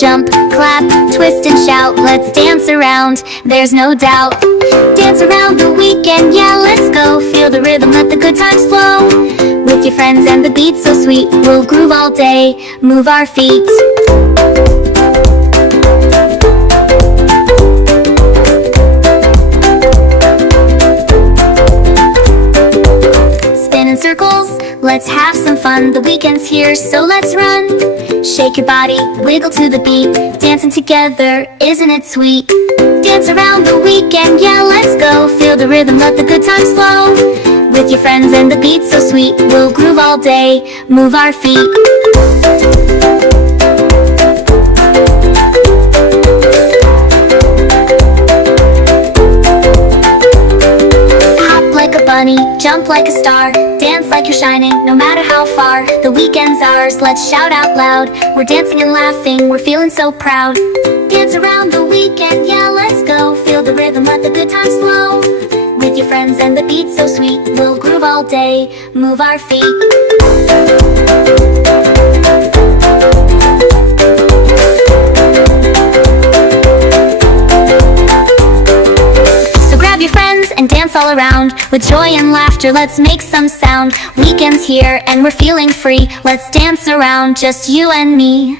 jump, clap, twist and shout. Let's dance around, there's no doubt. Dance around the weekend, yeah, let's go. Feel the rhythm, let the good times flow. With your friends and the beat so sweet, we'll groove all day, move our feet. Spin in circles, let's have some fun. The weekend's here, so let's run. Shake your body, wiggle to the beat. Dancing together, isn't it sweet? Dance around the weekend, yeah, let's go. Feel the rhythm, let the good times flow. With your friends and the beat so sweet, we'll groove all day, move our feet. Hop like a bunny, jump like a star. Dance like you're shining, no matter how far. The weekend's ours, let's shout out loud. We're dancing and laughing, we're feeling so proud. Dance around the weekend, yeah, let's go. Feel the rhythm, let the good times flow. With your friends and the beat so sweet, we'll groove all day, move our feet. So grab your friends and dance all around. With joy and laughter, let's make some sound. Weekend's here and we're feeling free. Let's dance around, just you and me.